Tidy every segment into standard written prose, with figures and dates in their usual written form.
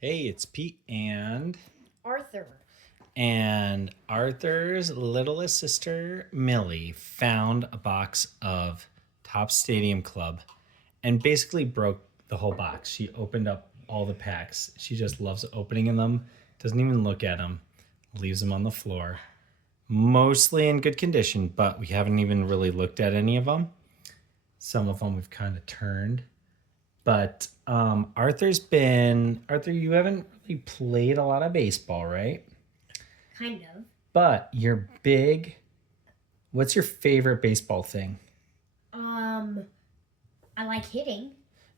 Hey, it's Pete Arthur. and Arthur's littlest sister Millie found a box of Top Stadium Club and basically broke the whole box. She opened up all the packs. She just loves opening them, doesn't even look at them, leaves them on the floor. Mostly in good condition, but we haven't even really looked at any of them. Some of them we've kind of turned. But Arthur, you haven't really played a lot of baseball, right? Kind of. But you're big. What's your favorite baseball thing? Um, I like hitting.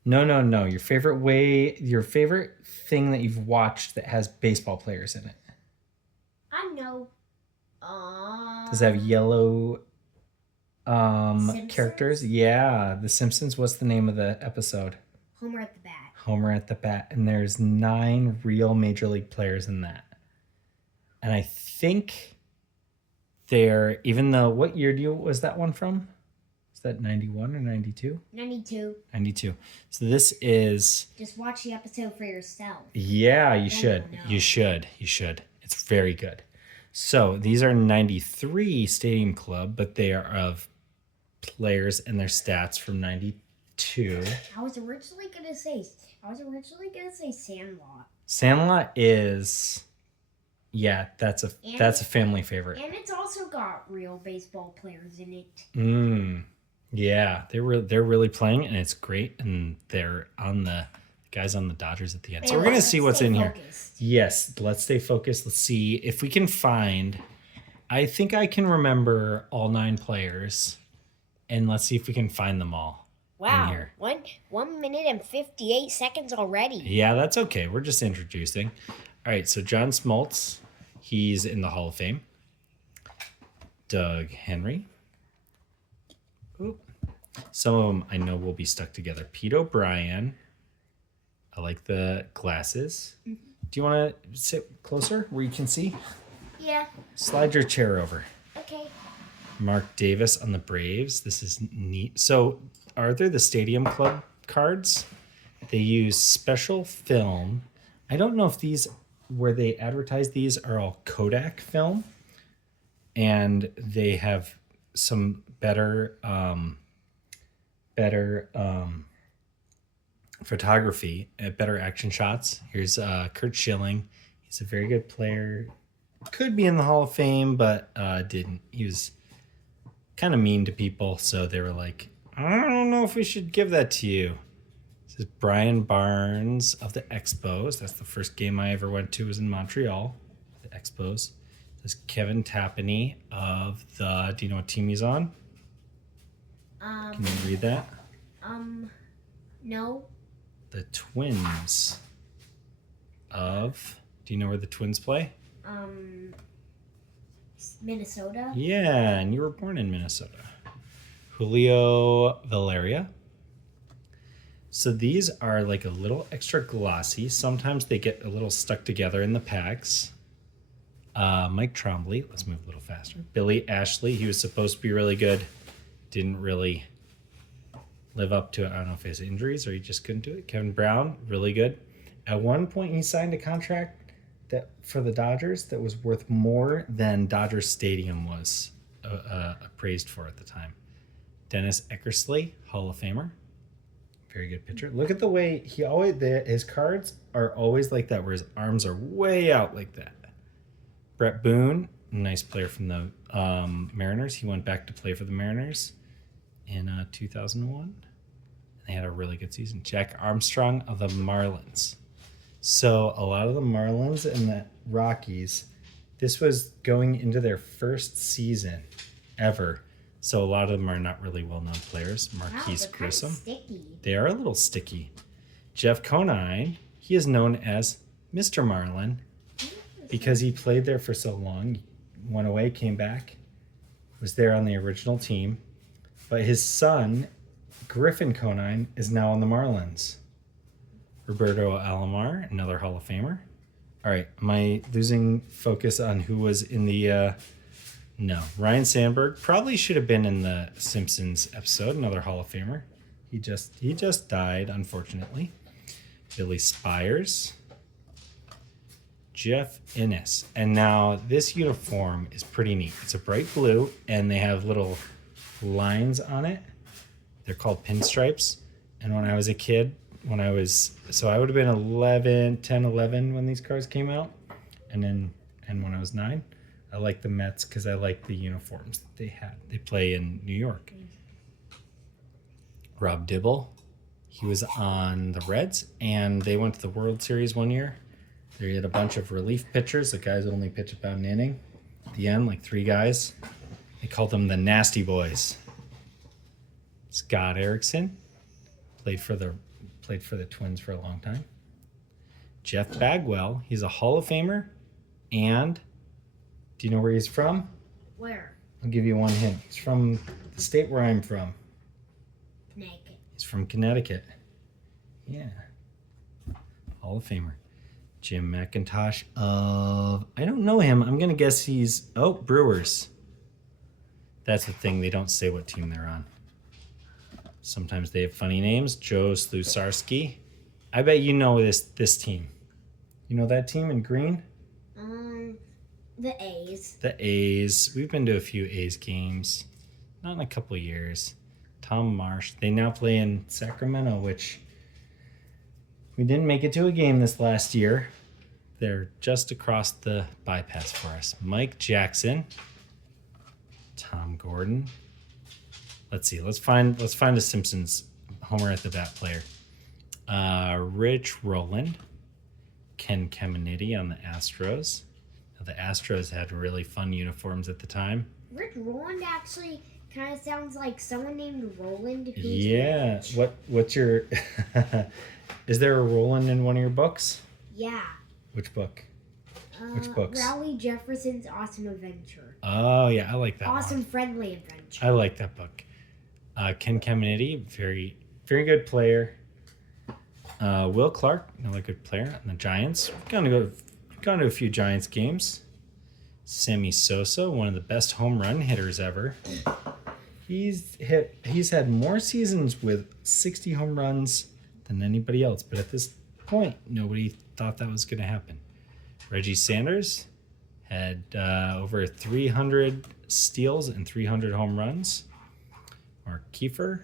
No. Your favorite thing that you've watched that has baseball players in it. I know. Does it have yellow characters? Simpsons? Yeah, The Simpsons. What's the name of the episode? Homer at the bat. Homer at the bat. And there's 9 real major league players in that. And I think even though, what year was that one from? Is that 91 or 92? 92. 92. So this is, Just watch the episode for yourself. yeah, you Then should. you'll know. You should. It's very good. So these are 93 Stadium Club, but they are of players and their stats from 92. I was originally gonna say Sandlot. Sandlot is, yeah, that's a family favorite. And it's also got real baseball players in it. Yeah, they're really playing, and it's great. And they're on the guys on the Dodgers at the end. So we're gonna see what's in here. Yes, let's stay focused. Let's see if we can find. I think I can remember all 9 players, and let's see if we can find them all. Wow. In here. 1 minute and 58 seconds already. Yeah, that's okay. We're just introducing. All right, so John Smoltz, he's in the Hall of Fame. Doug Henry. Oop. Some of them I know will be stuck together. Pete O'Brien. I like the glasses. Do you want to sit closer where you can see? Yeah. Slide your chair over. Okay. Mark Davis on the Braves. This is neat. So, Arthur, the Stadium Club cards, they use special film. I don't know if these, where they advertise these, are all Kodak film, and they have some better photography, better action shots. Here's Kurt Schilling. He's a very good player. Could be in the Hall of Fame, but didn't. He was kind of mean to people, so they were like, I don't know if we should give that to you. This is Brian Barnes of the Expos. That's the first game I ever went to, was in Montreal, the Expos. This is Kevin Tapani of the, do you know what team he's on? Can you read that? No. The Twins of, do you know where the Twins play? Minnesota. Yeah, and you were born in Minnesota. Julio Valeria. So these are like a little extra glossy. Sometimes they get a little stuck together in the packs. Mike Trombley, let's move a little faster. Billy Ashley, he was supposed to be really good. Didn't really live up to it. I don't know if he has injuries or he just couldn't do it. Kevin Brown, really good. At one point, he signed a contract that for the Dodgers that was worth more than Dodger Stadium was appraised for at the time. Dennis Eckersley, Hall of Famer. Very good pitcher. Look at the way his cards are always like that, where his arms are way out like that. Brett Boone, nice player from the Mariners. He went back to play for the Mariners in 2001. They had a really good season. Jack Armstrong of the Marlins. So a lot of the Marlins and the Rockies, this was going into their first season ever. So a lot of them are not really well-known players. Marquise Grissom. They are a little sticky. Jeff Conine, he is known as Mr. Marlin because he played there for so long. Went away, came back, was there on the original team. But his son, Griffin Conine, is now on the Marlins. Roberto Alomar, another Hall of Famer. All right, am I losing focus on who was in the... No, Ryan Sandberg probably should have been in the Simpsons episode, another Hall of Famer. He just died, unfortunately. Billy Spires. Jeff Innes. And now this uniform is pretty neat. It's a bright blue, and they have little lines on it. They're called pinstripes. And when I was a kid, I would have been 10, 11 when these cars came out. And when I was 9, I liked the Mets because I liked the uniforms that they had. They play in New York. Rob Dibble, he was on the Reds, and they went to the World Series one year. They had a bunch of relief pitchers. The guys would only pitch about an inning. At the end, like 3 guys. They called them the Nasty Boys. Scott Erickson played for the Twins for a long time. Jeff Bagwell, he's a Hall of Famer. And do you know where he's from? Where? I'll give you one hint. He's from the state where I'm from. Connecticut. He's from Connecticut. Yeah. Hall of Famer. Jim McIntosh of... I don't know him. I'm going to guess he's... Oh, Brewers. That's the thing. They don't say what team they're on. Sometimes they have funny names. Joe Slusarski. I bet you know this team. You know that team in green? The A's. The A's. We've been to a few A's games. Not in a couple of years. Tom Marsh. They now play in Sacramento, which we didn't make it to a game this last year. They're just across the bypass for us. Mike Jackson. Tom Gordon. Let's see. Let's find a Simpsons homer at the bat player. Rich Rowland. Ken Caminiti on the Astros. Now, the Astros had really fun uniforms at the time. Rich Roland actually kind of sounds like someone named Roland. Who's Yeah. rich. What's your... Is there a Roland in one of your books? Yeah. Which book? Which books? Rowley Jefferson's Awesome Adventure. Oh, yeah. I like that Awesome one. Friendly Adventure. I like that book. Ken Caminiti, very, very good player. Will Clark, another good player on the Giants. Gone to a few Giants games. Sammy Sosa, one of the best home run hitters ever. He's had more seasons with 60 home runs than anybody else, but at this point, nobody thought that was going to happen. Reggie Sanders had over 300 steals and 300 home runs. Mark Kiefer.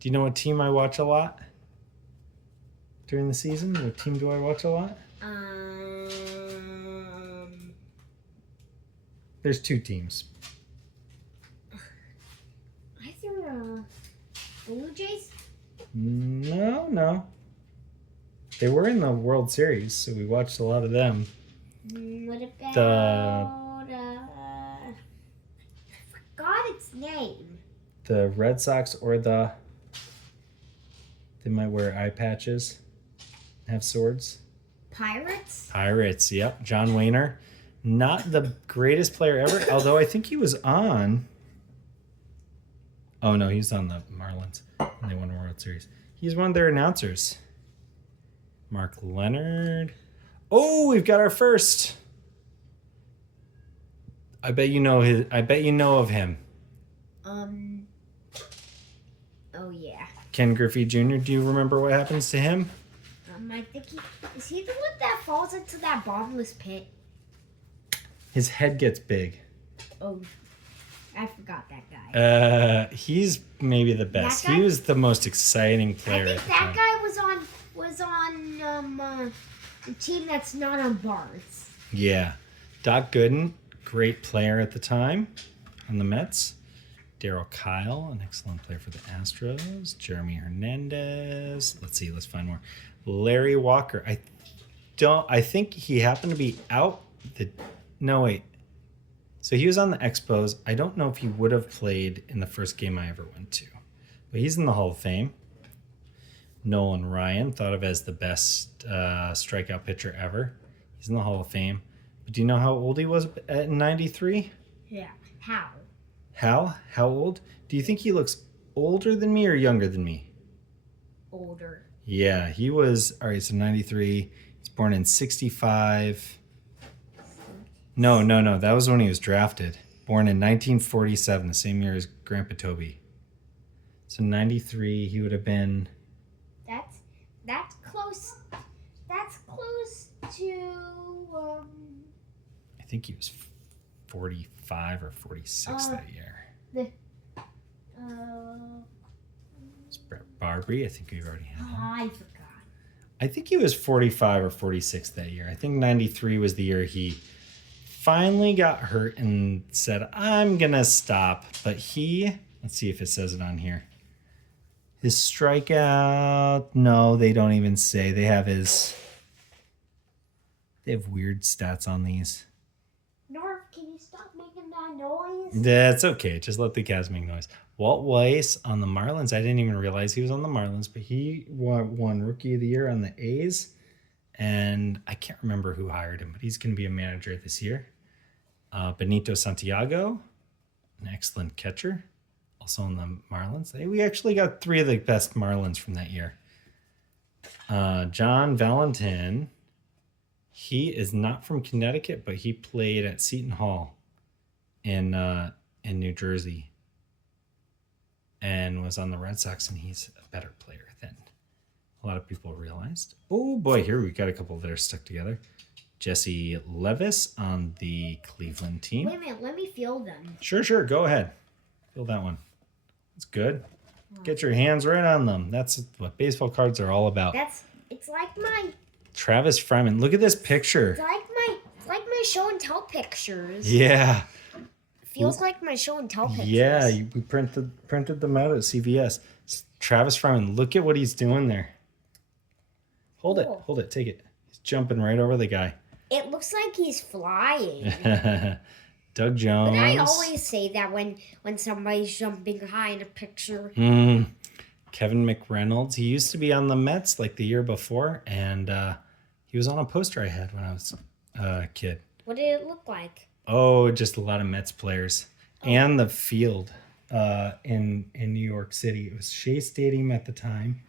Do you know what team I watch a lot during the season? What team do I watch a lot? There's 2 teams. Either Blue Jays? No. They were in the World Series, so we watched a lot of them. What about I forgot its name. The Red Sox or they might wear eye patches, have swords. Pirates? Yep. John Wayner. Not the greatest player ever, although I think he was on... Oh, no, he's on the Marlins, and they won a World Series. He's one of their announcers. Mark Leonard. Oh, we've got our first. I bet you know of him. Oh yeah. Ken Griffey Jr. Do you remember what happens to him? I think is he the one that falls into that bottomless pit? His head gets big. Oh, I forgot that guy. He's maybe the best. That guy? He was the most exciting player. I think at the that time. guy was on a team that's not on bars. Yeah. Doc Gooden, great player at the time on the Mets. Darryl Kyle, an excellent player for the Astros. Jeremy Hernandez. Let's find more. Larry Walker. I think he happened to be out no, wait. So he was on the Expos. I don't know if he would have played in the first game I ever went to. But he's in the Hall of Fame. Nolan Ryan, thought of as the best strikeout pitcher ever. He's in the Hall of Fame. But do you know how old he was at 93? Yeah. How? How old? Do you think he looks older than me or younger than me? Older. Yeah, he was... All right, so 93. He's born in 65... No. That was when he was drafted. Born in 1947, the same year as Grandpa Toby. So 93, he would have been... That's close. That's close to I think he was 45 or 46 that year. the It's Brett Barbary. I think we've already had him. I forgot. I think he was 45 or 46 that year. I think 93 was the year he finally got hurt and said, I'm going to stop. But let's see if it says it on here. His strikeout, no, they don't even say. They have weird stats on these. North, can you stop making that noise? That's okay. Just let the cats make noise. Walt Weiss on the Marlins. I didn't even realize he was on the Marlins, but he won Rookie of the Year on the A's. And I can't remember who hired him, but he's going to be a manager this year. Benito Santiago, an excellent catcher, also on the Marlins. We actually got 3 of the best Marlins from that year. John Valentin. He is not from Connecticut, but he played at Seton Hall in New Jersey and was on the Red Sox, and he's a better player than a lot of people realized. Oh boy, here we got a couple that are stuck together. Jesse Levis on the Cleveland team. Wait a minute, let me feel them. Sure, go ahead. Feel that one. It's good. Get your hands right on them. That's what baseball cards are all about. It's like my Travis Fryman. Look at this picture. It's like my show and tell pictures. Yeah. Feels like my show and tell pictures. Yeah, we printed them out at CVS. Travis Fryman, look at what he's doing there. Hold it, take it. He's jumping right over the guy. It looks like he's flying. Doug Jones. But I always say that when somebody's jumping high in a picture. Kevin McReynolds. He used to be on the Mets like the year before, and he was on a poster I had when I was a kid. What did it look like? Oh, just a lot of Mets players. And the field in New York City. It was Shea Stadium at the time,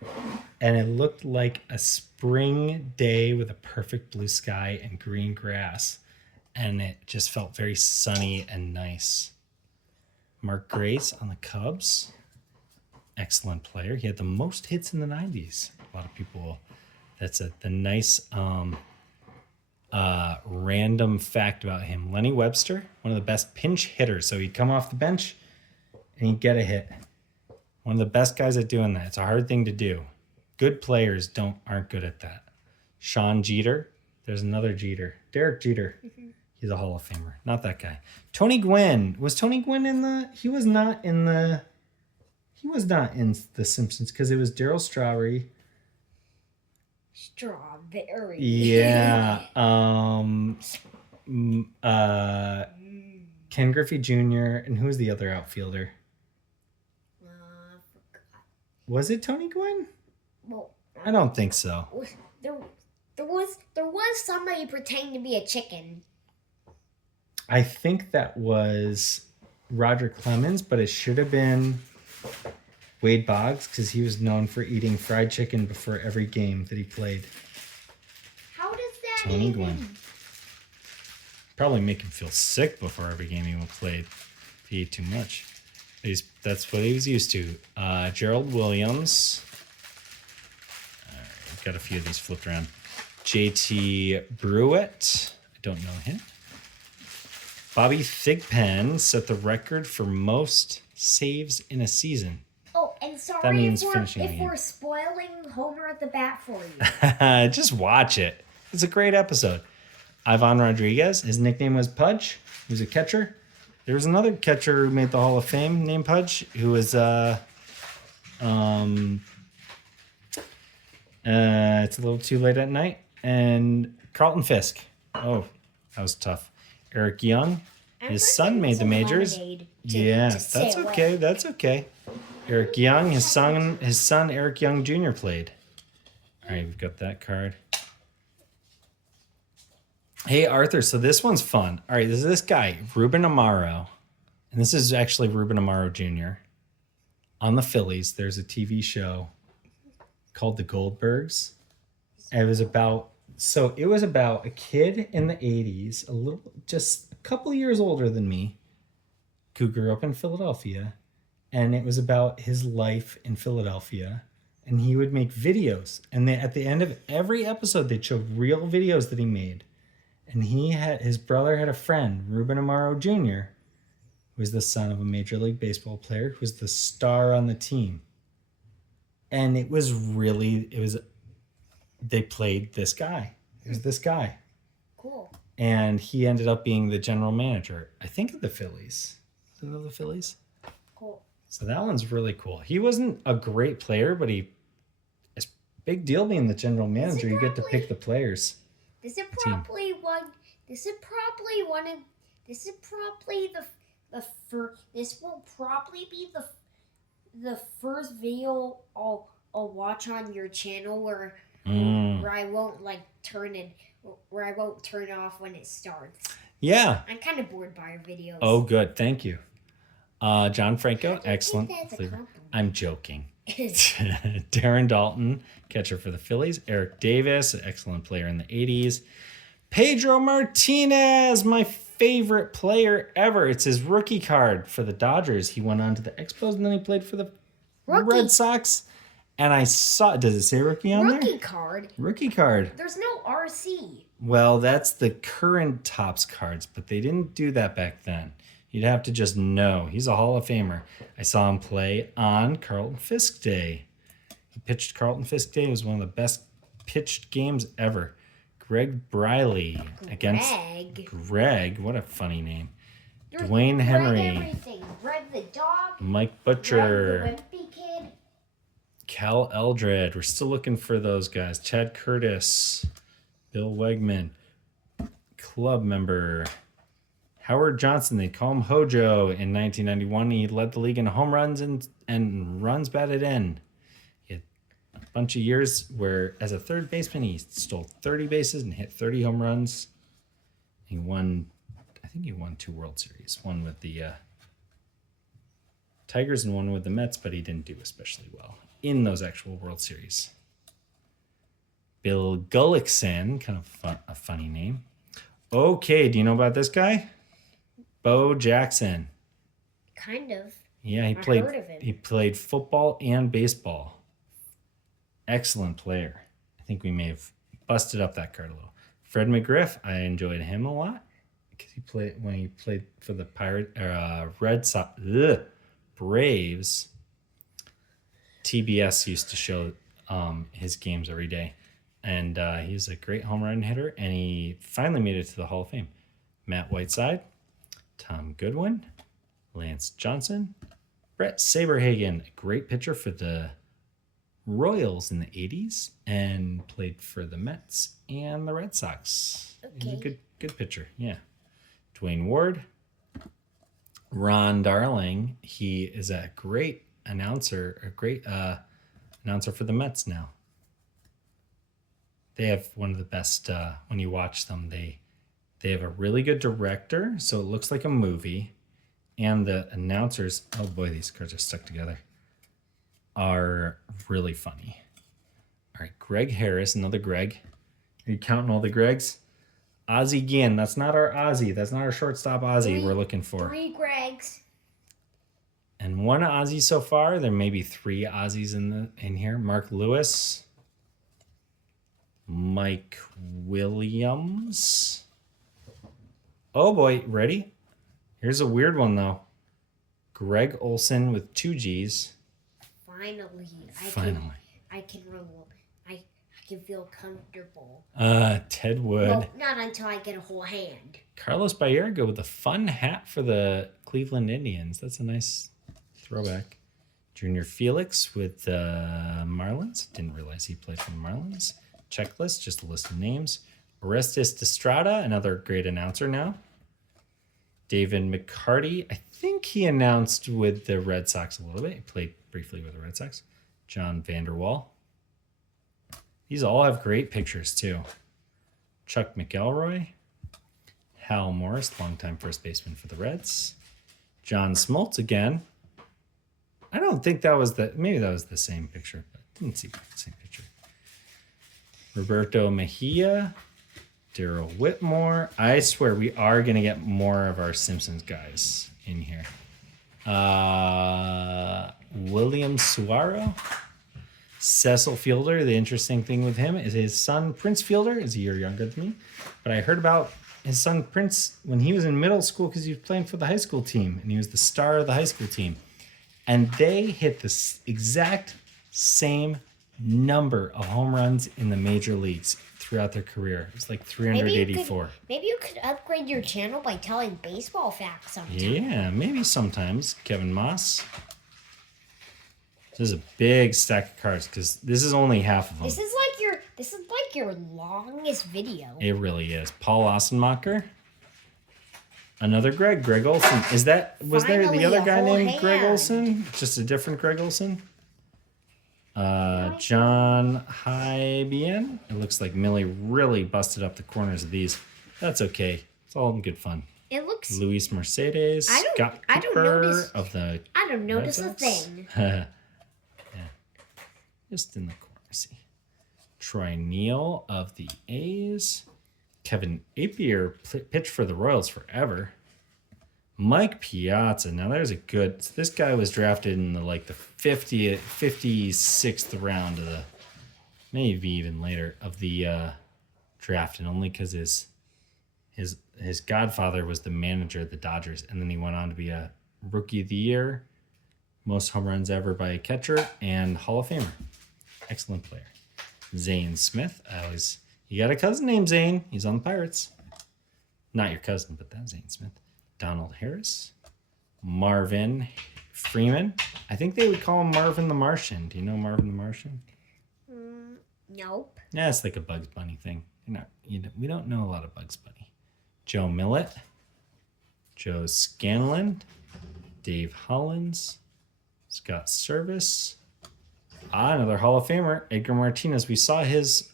and it looked like a spring day with a perfect blue sky and green grass, and it just felt very sunny and nice. Mark Grace on the Cubs. Excellent player. He had the most hits in the 90s. A lot of people, that's the nice random fact about him. Lenny Webster, one of the best pinch hitters. So he'd come off the bench and he'd get a hit. One of the best guys at doing that. It's a hard thing to do. Good players aren't good at that. Sean Jeter. There's another Jeter. Derek Jeter. Mm-hmm. He's a Hall of Famer. Not that guy. Tony Gwynn. Was Tony Gwynn in the... He was not in The Simpsons because it was Daryl Strawberry. Strawberry. Yeah. Ken Griffey Jr. And who's the other outfielder? Forgot. Was it Tony Gwynn? Well, I don't think so. There was somebody pretending to be a chicken. I think that was Roger Clemens, but it should have been Wade Boggs because he was known for eating fried chicken before every game that he played. How does that Tony Gwynn. Probably make him feel sick before every game he played if he ate too much. That's what he was used to. Gerald Williams. I've got a few of these flipped around. JT Brewitt. I don't know him. Bobby Thigpen set the record for most saves in a season. Oh, and sorry That means if we're spoiling Homer at the bat for you. Just watch it. It's a great episode. Ivan Rodriguez, his nickname was Pudge. He was a catcher. There was another catcher who made the Hall of Fame named Pudge, who was it's a little too late at night. And Carlton Fisk. Oh, that was tough. Eric Young, his son made the majors. Yeah, that's okay. That's okay. Eric Young, his son Eric Young Jr. played. All right, we've got that card. Hey, Arthur, so this one's fun. All right, this is this guy, Ruben Amaro. And this is actually Ruben Amaro Jr. On the Phillies, there's a TV show called The Goldbergs. And it was about a kid in the 80s, just a couple years older than me, who grew up in Philadelphia. And it was about his life in Philadelphia and he would make videos. And at the end of every episode, they'd show real videos that he made. And his brother had a friend, Ruben Amaro Jr., who was the son of a Major League Baseball player, who was the star on the team. And they played this guy. It was this guy. Cool. And he ended up being the general manager, I think, of the Phillies. Is it of the Phillies? Cool. So that one's really cool. He wasn't a great player, but it's a big deal being the general manager. You get to pick the players. This is probably one. This is probably one of. This is probably the first. This will probably be the first video I'll watch on your channel where I won't where I won't turn off when it starts. Yeah. I'm kind of bored by your videos. Oh, good. Thank you. John Franco, excellent flavor. I'm joking. Darren Dalton, catcher for the Phillies. Eric Davis, an excellent player in the 80s. Pedro Martinez, my favorite player ever. It's his rookie card for the Dodgers. He went on to the Expos and then he played for the Red Sox. And I saw, does it say rookie on there? Rookie card? Rookie card. There's no RC. Well, that's the current Topps cards, but they didn't do that back then. You'd have to just know. He's a Hall of Famer. I saw him play on Carlton Fisk Day. He pitched Carlton Fisk Day. It was one of the best pitched games ever. Greg Briley against Greg. What a funny name. There's Dwayne Henry. Everything. Greg the dog. Mike Butcher. Greg the wimpy kid. Cal Eldred. We're still looking for those guys. Chad Curtis. Bill Wegman. Club member. Howard Johnson, they call him Hojo. In 1991, he led the league in home runs and runs batted in. He had a bunch of years where, as a third baseman, he stole 30 bases and hit 30 home runs. He won 2 World Series. One with the Tigers and one with the Mets, but he didn't do especially well in those actual World Series. Bill Gullickson, kind of a funny name. Okay, do you know about this guy? Bo Jackson. Kind of. Yeah, I've heard of him. He played football and baseball. Excellent player. I think we may have busted up that card a little. Fred McGriff, I enjoyed him a lot because he played for the Red Sox, Braves. TBS used to show his games every day, and he's a great home run hitter, and he finally made it to the Hall of Fame. Matt Whiteside. Tom Goodwin, Lance Johnson, Brett Saberhagen, a great pitcher for the Royals in the 80s and played for the Mets and the Red Sox. Okay. He's a good pitcher, yeah. Dwayne Ward, Ron Darling, he is a great announcer, announcer for the Mets now. They have one of the best, when you watch them, they have a really good director, so it looks like a movie. And the announcers, oh boy, these cards are stuck together, are really funny. All right, Greg Harris, another Greg. Are you counting all the Gregs? Ozzie Guillen, that's not our Ozzie. That's not our shortstop Ozzie we're looking for. 3 Gregs. And one Ozzie so far. There may be 3 Ozzies in here. Mark Lewis. Mike Williams. Oh boy, ready? Here's a weird one though. Greg Olson with 2 G's. Finally. I can feel comfortable. Ted Wood. Well, not until I get a whole hand. Carlos Baerga with a fun hat for the Cleveland Indians. That's a nice throwback. Junior Felix with the Marlins. Didn't realize he played for the Marlins. Checklist, just a list of names. Orestes Destrada, another great announcer now. David McCarty, I think he announced with the Red Sox a little bit. He played briefly with the Red Sox. John Vanderwall. These all have great pictures too. Chuck McElroy. Hal Morris, longtime first baseman for the Reds. John Smoltz again. I don't think maybe that was the same picture, but didn't see the same picture. Roberto Mejia. Daryl Whitmore. I swear we are going to get more of our Simpsons guys in here. William Suaro. Cecil Fielder, the interesting thing with him is his son, Prince Fielder, is a year younger than me. But I heard about his son, Prince, when he was in middle school because he was playing for the high school team. And he was the star of the high school team. And they hit the exact same number of home runs in the major leagues throughout their career. It was like 384. Maybe you could upgrade your channel by telling baseball facts sometimes. Yeah, maybe sometimes. Kevin Moss. This is a big stack of cards because this is only half of them. This is like your longest video. It really is. Paul Ossenmacher. Another Greg Olson. Was there Finally, the other a guy whole named Greg hand. Olson? Just a different Greg Olson? John Hybian. It looks like Millie really busted up the corners of these. That's okay. It's all in good fun. It looks. Luis Mercedes. Scott Cooper of the I don't notice a Red Sox. thing. Yeah. Just in the corner. See. Troy Neal of the A's. Kevin Apier pitched for the Royals forever. Mike Piazza. Now there's a good. So this guy was drafted in the 56th round of the, maybe even later of the draft, and only because his godfather was the manager of the Dodgers, and then he went on to be a Rookie of the Year, most home runs ever by a catcher, and Hall of Famer. Excellent player. Zane Smith. You got a cousin named Zane. He's on the Pirates. Not your cousin, but that Zane Smith. Donald Harris. Marvin Freeman. I think they would call him Marvin the Martian. Do you know Marvin the Martian? Nope. Yeah, it's like a Bugs Bunny thing. We don't know a lot of Bugs Bunny. Joe Millett. Joe Scanlon. Dave Hollins. Scott Service. Another Hall of Famer, Edgar Martinez. We saw his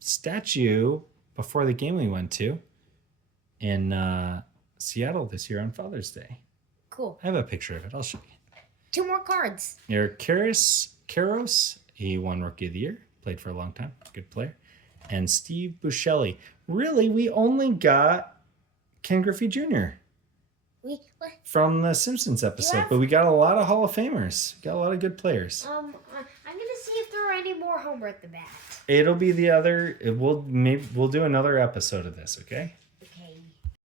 statue before the game we went to in Seattle this year on Father's Day. Cool. I have a picture of it. I'll show you. 2 more cards. Eric Karros. He won Rookie of the Year. Played for a long time. Good player. And Steve Buscemi. Really, we only got Ken Griffey Jr. From the Simpsons episode, but we got a lot of Hall of Famers. Got a lot of good players. I'm gonna see if there are any more Homer at the bat. It'll be the other. We'll do another episode of this, okay?